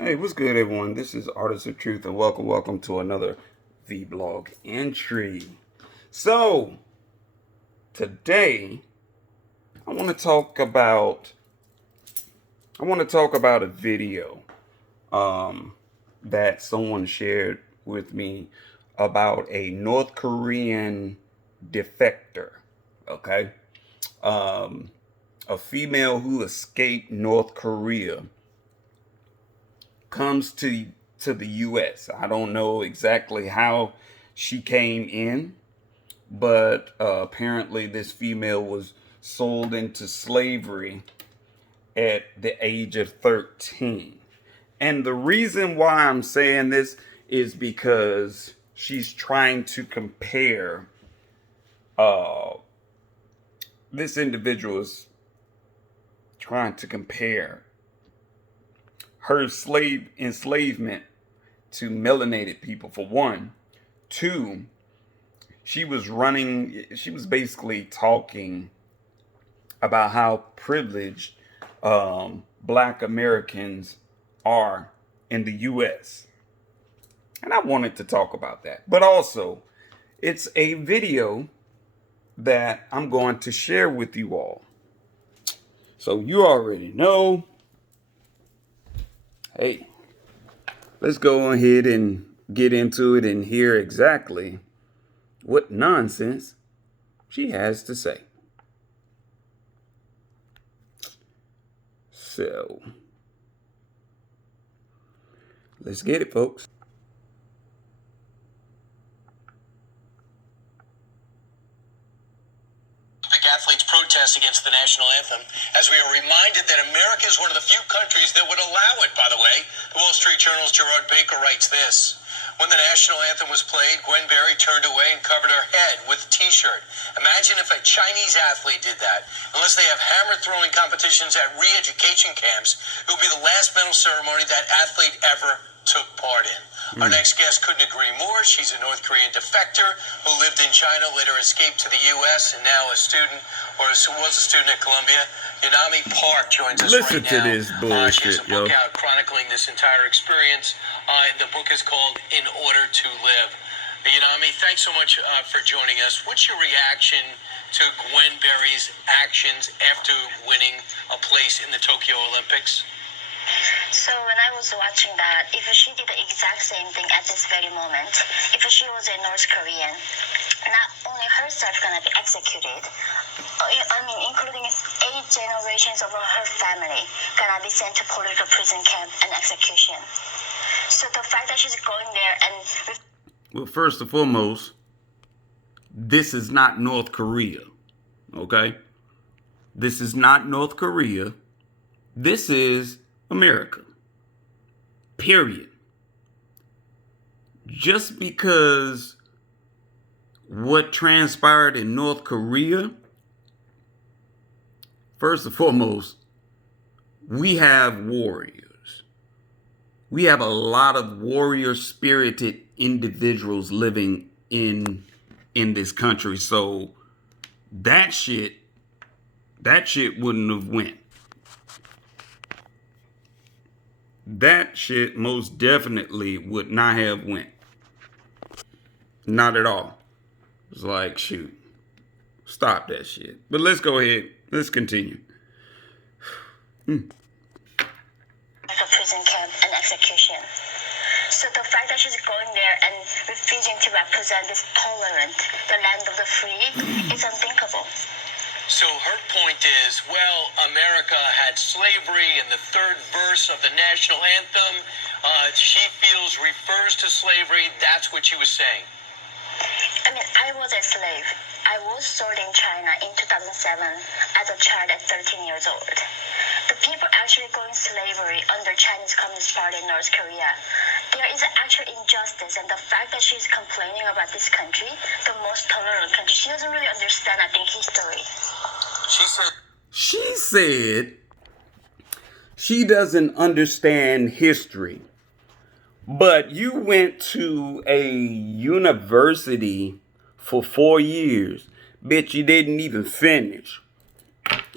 Hey, what's good, everyone? This is Artist of Truth, and welcome to another vlog entry. So, today I want to talk about a video that someone shared with me about a North Korean defector. Okay, a female who escaped North Korea comes to the U.S. I don't know exactly how she came in, but apparently this female was sold into slavery at the age of 13. And the reason why I'm saying this is because she's trying to compare, uh, this individual is trying to compare her slave enslavement to melanated people, for one. Two, she was basically talking about how privileged black Americans are in the US. And I wanted to talk about that. But also, it's a video that I'm going to share with you all. So you already know. Hey, let's go ahead and get into it and hear exactly what nonsense she has to say. So, let's get it, folks. Athletes protest against the national anthem, as we are reminded that America is one of the few countries that would allow it, by the way. The Wall Street Journal's Gerard Baker writes this. When the national anthem was played, Gwen turned away and covered her head with a t-shirt. Imagine if a Chinese athlete did that. Unless they have hammer-throwing competitions at re-education camps, it will be the last medal ceremony that athlete ever took part in. Our next guest couldn't agree more. She's a North Korean defector who lived in China, later escaped to the U.S., and now was a student at Columbia. Yanami Park joins us Listen right to now. this bullshit, she has a book out chronicling this entire experience. The book is called In Order to Live. Yanami, thanks so much for joining us. What's your reaction to Gwen Berry's actions after winning a place in the Tokyo Olympics? So when I was watching that, if she did the exact same thing at this very moment, if she was a North Korean, not only herself gonna be executed, including 8 generations of her family gonna be sent to political prison camp and execution. So the fact that she's going there and... Well, first and foremost, this is not North Korea, okay? This is not North Korea. This is America. Period. Just because what transpired in North Korea, first and foremost, we have warriors. We have a lot of warrior-spirited individuals living in this country. So that shit wouldn't have went. That shit most definitely would not have went. Not at all. It's like, shoot, stop that shit. But let's go ahead. Let's continue. Prison camp and execution. So the fact that she's going there and refusing to represent this tolerant, the land of the free, is unthinkable. So her point is, well, America had slavery in the third verse of the national anthem. She feels refers to slavery. That's what she was saying. I was a slave. I was sold in China in 2007 as a child at 13 years old. The people actually going slavery under Chinese Communist Party in North Korea. There is actual injustice, and the fact that she's complaining about this country, the most tolerant country, she doesn't really understand, I think, history. She said she doesn't understand history. But you went to a university for 4 years. Bitch, you didn't even finish.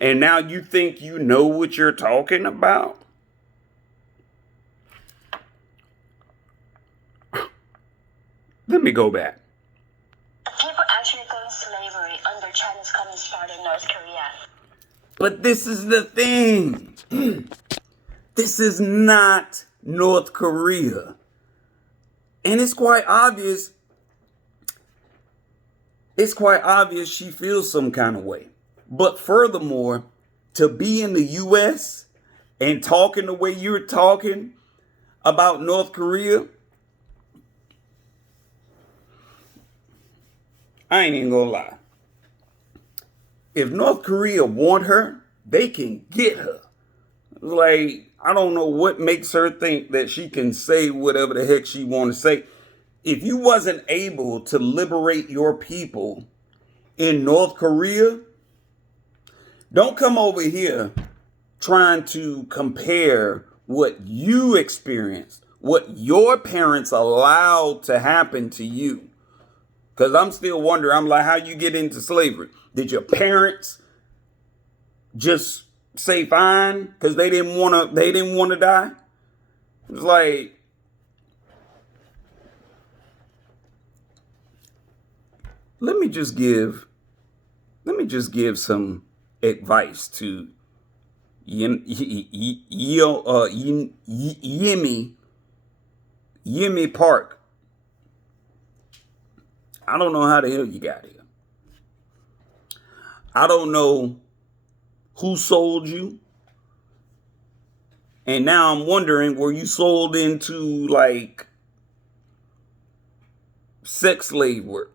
And now you think you know what you're talking about? Let me go back. People actually going slavery under Chinese Communist Party in North Korea. But this is the thing. This is not North Korea. And it's quite obvious. It's quite obvious she feels some kind of way. But furthermore, to be in the U.S. and talking the way you're talking about North Korea, I ain't even gonna lie. If North Korea want her, they can get her. Like, I don't know what makes her think that she can say whatever the heck she want to say. If you wasn't able to liberate your people in North Korea, don't come over here trying to compare what you experienced, what your parents allowed to happen to you. Because I'm still wondering, I'm like, how you get into slavery? Did your parents just say fine because they didn't want to die? It's like, let me just give some advice to Yemi Park. I don't know how the hell you got here. I don't know who sold you. And now I'm wondering, were you sold into like sex slave work?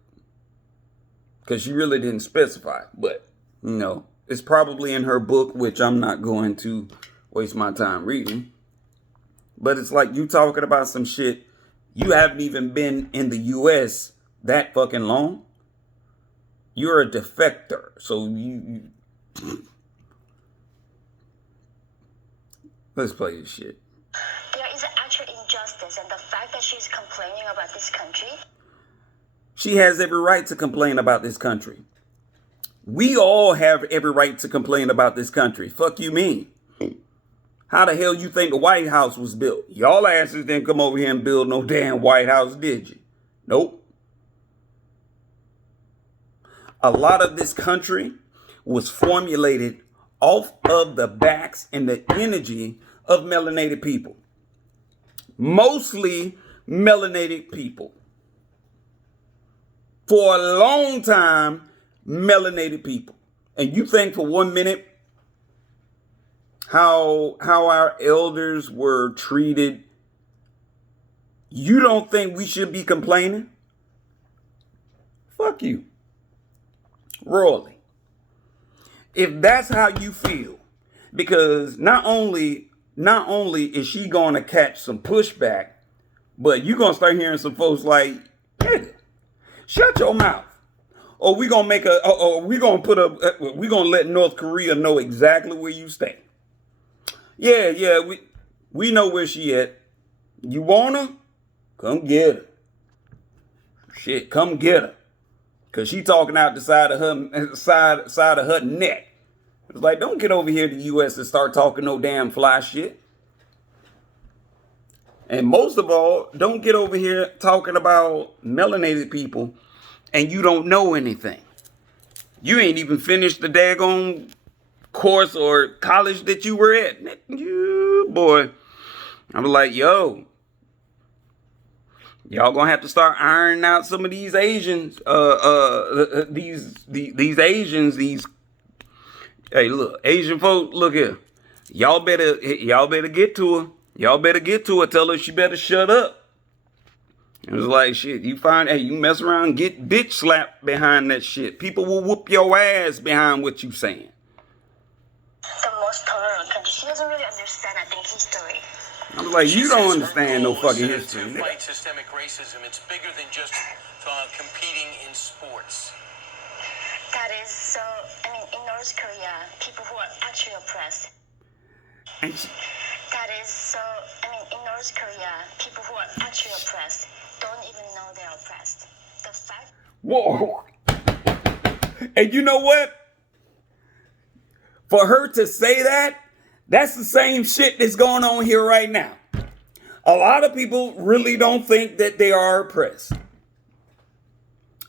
Because she really didn't specify. But, you know, it's probably in her book, which I'm not going to waste my time reading. But it's like you talking about some shit. You haven't even been in the U.S. that fucking long. You're a defector. So you let's play this shit. There is an actual injustice, and the fact that she's complaining about this country. She has every right to complain about this country. We all have every right to complain about this country. Fuck you mean? How the hell you think the White House was built? Y'all asses didn't come over here and build no damn White House, did you? Nope. A lot of this country was formulated off of the backs and the energy of melanated people. Mostly melanated people. For a long time, melanated people. And you think for 1 minute how our elders were treated, you don't think we should be complaining? Fuck you. Royally. If that's how you feel, because not only is she going to catch some pushback, but you're going to start hearing some folks like, nigga, shut your mouth. Or we're going to let North Korea know exactly where you stand. Yeah, we know where she at. You want her? Come get her. Shit, come get her. Cause she talking out the side of her neck. It's like, don't get over here to the U.S. and start talking no damn fly shit. And most of all, don't get over here talking about melanated people and you don't know anything. You ain't even finished the daggone course or college that you were at. You boy. I'm like, yo. Y'all gonna have to start ironing out some of these Asians. These Asians, hey, look, Asian folk, look here. Y'all better get to her. Y'all better get to her. Tell her she better shut up. It was like, shit, you mess around and get bitch slapped behind that shit. People will whoop your ass behind what you saying. The most tolerant country. She doesn't really understand, I think, history. I'm like, you don't understand no fucking history. To fight systemic racism, it's bigger than just competing in sports. That is so, in North Korea, people who are actually oppressed. That is so, in North Korea, people who are actually oppressed don't even know they're oppressed. The fact... Whoa. And you know what? For her to say that, that's the same shit that's going on here right now. A lot of people really don't think that they are oppressed.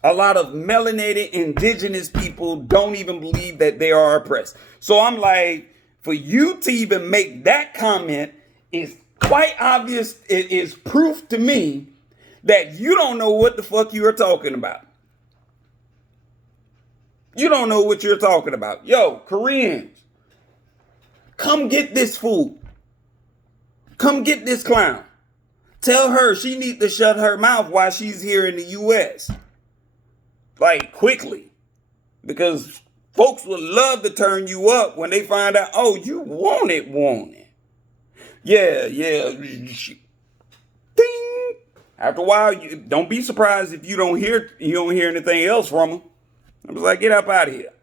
A lot of melanated indigenous people don't even believe that they are oppressed. So I'm like, for you to even make that comment is quite obvious. It is proof to me that you don't know what the fuck you are talking about. You don't know what you're talking about. Yo, Koreans, come get this fool. Come get this clown. Tell her she needs to shut her mouth while she's here in the U.S. Like, quickly. Because folks would love to turn you up when they find out, oh, you want it. Yeah. Ding. After a while, you don't be surprised if you don't hear anything else from them. I was like, get up out of here.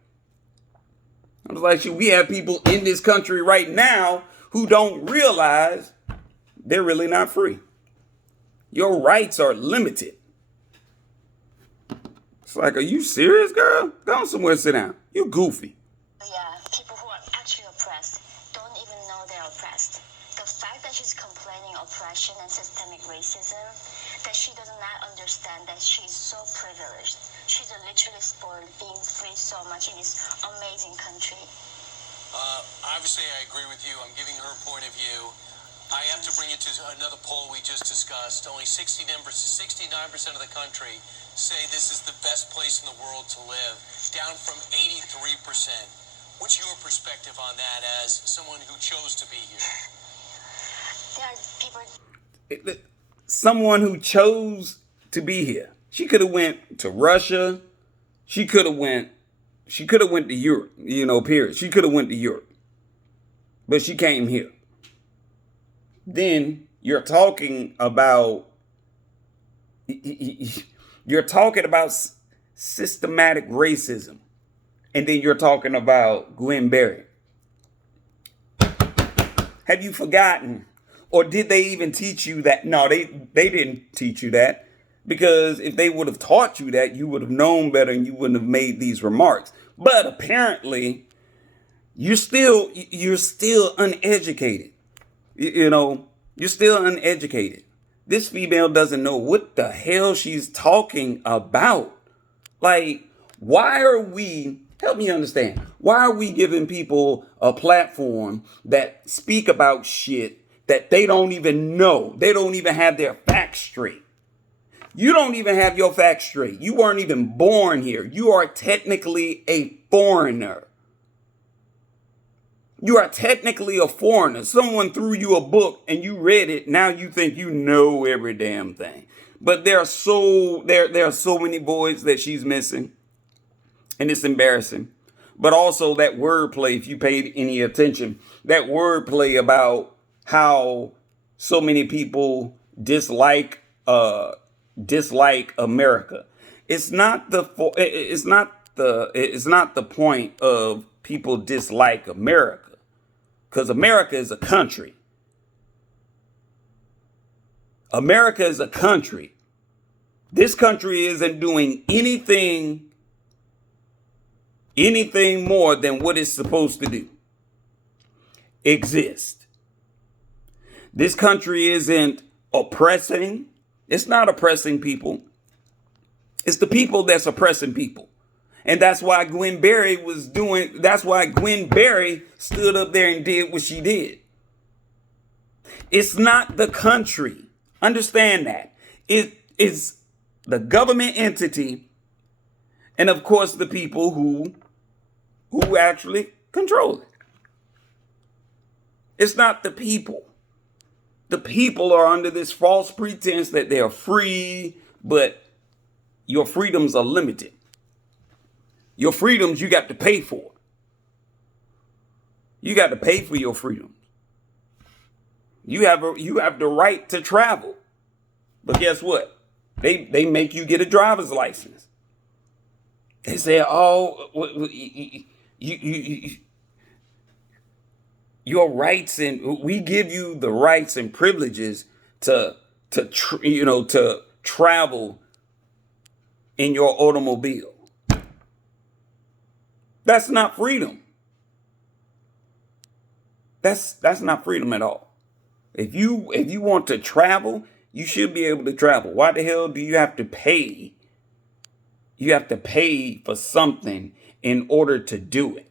I was like, shit, we have people in this country right now who don't realize they're really not free. Your rights are limited. It's like, are you serious, girl? Go on somewhere, sit down. You goofy. Yeah, people who are actually oppressed don't even know they're oppressed. The fact that she's complaining oppression and systemic racism, that she does not understand that she's so privileged. She's literally spoiled being free so much in this amazing country. Obviously, I agree with you. I'm giving her a point of view. I have to bring it to another poll we just discussed. Only 69% of the country say this is the best place in the world to live, down from 83%. What's your perspective on that as someone who chose to be here? There are people... Someone who chose to be here. She could have went to Russia. She could have went to Europe, period. She could have went to Europe. But she came here. Then you're talking about systematic racism. And then you're talking about Gwen Berry. Have you forgotten? Or did they even teach you that? No, they didn't teach you that. Because if they would have taught you that, you would have known better and you wouldn't have made these remarks. But apparently, you're still uneducated. You're still uneducated. This female doesn't know what the hell she's talking about. Like, help me understand, why are we giving people a platform that speak about shit that they don't even know? They don't even have their facts straight. You don't even have your facts straight. You weren't even born here. You are technically a foreigner. You are technically a foreigner. Someone threw you a book and you read it. Now you think you know every damn thing. But there are so many boys that she's missing. And it's embarrassing. But also that wordplay, if you paid any attention, that wordplay about how so many people dislike America. It's not the point of people dislike America. Because America is a country. America is a country. This country isn't doing anything more than what it's supposed to do. Exist. This country isn't oppressing. It's not oppressing people. It's the people that's oppressing people. And that's why Gwen Berry stood up there and did what she did. It's not the country. Understand that. It is the government entity and of course the people who actually control it. It's not the people. The people are under this false pretense that they're free, but your freedoms are limited. Your freedoms you got to pay for. You got to pay for your freedoms. You have the right to travel. But guess what? They make you get a driver's license. They say, oh, your rights, and we give you the rights and privileges to travel in your automobile. That's not freedom. That's not freedom at all. If you want to travel, you should be able to travel. Why the hell do you have to pay? You have to pay for something in order to do it.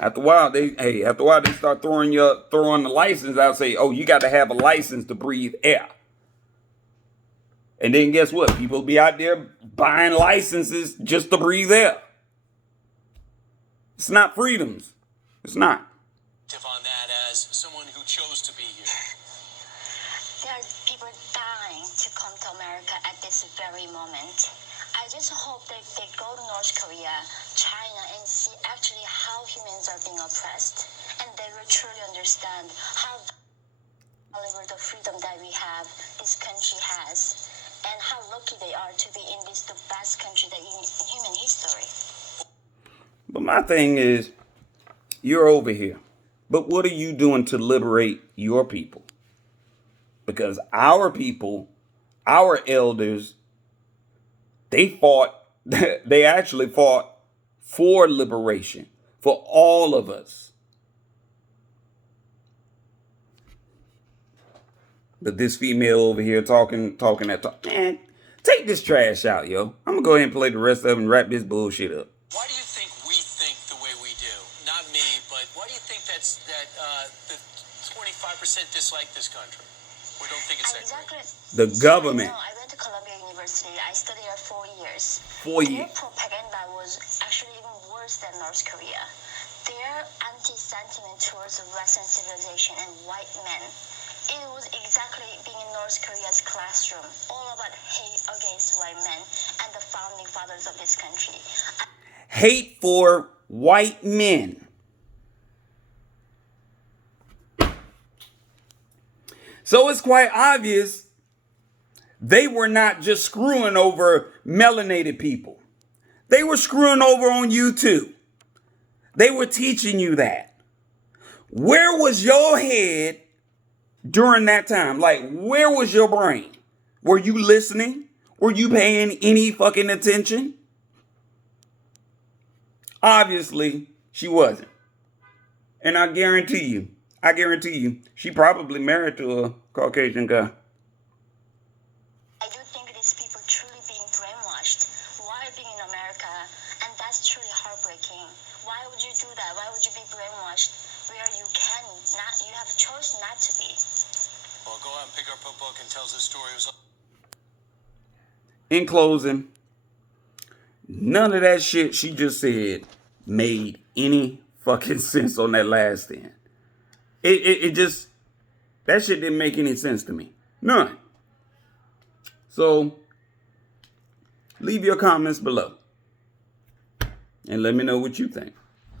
After a while, they start throwing the license out. Say, oh, you got to have a license to breathe air. And then guess what? People be out there buying licenses just to breathe air. It's not freedoms. It's not. On that as someone who chose to be here. There are people dying to come to America at this very moment. I just hope that they go to North Korea, China, and see actually how humans are being oppressed. And they will truly understand how valuable the freedom that we have, this country has, and how lucky they are to be in this the best country that in human history. But my thing is, you're over here. But what are you doing to liberate your people? Because our people, our elders, they actually fought for liberation, for all of us. But this female over here talking, man, take this trash out, yo. I'm gonna go ahead and play the rest of it and wrap this bullshit up. Why do you think we think the way we do? Not me, but why do you think that the 25% dislike this country? We don't think it's exactly. The government. No, I went to Columbia University. I studied there 4 years. 4 years. Their propaganda was actually even worse than North Korea. Their anti-sentiment towards Western civilization and white men. It was exactly being in North Korea's classroom, all about hate against white men and the founding fathers of this country. Hate for white men. So it's quite obvious they were not just screwing over melanated people. They were screwing over on you too. They were teaching you that. Where was your head during that time? Like, where was your brain? Were you listening? Were you paying any fucking attention? Obviously, she wasn't. And I guarantee you, she probably married to a Caucasian guy. I do think these people truly being brainwashed while being in America, and that's truly heartbreaking. Why would you do that? Why would you be brainwashed where you have a choice not to be? Well, go out and pick up a book and tells the story. In closing, none of that shit she just said made any fucking sense on that last end. It just, that shit didn't make any sense to me. None. So, leave your comments below. And let me know what you think.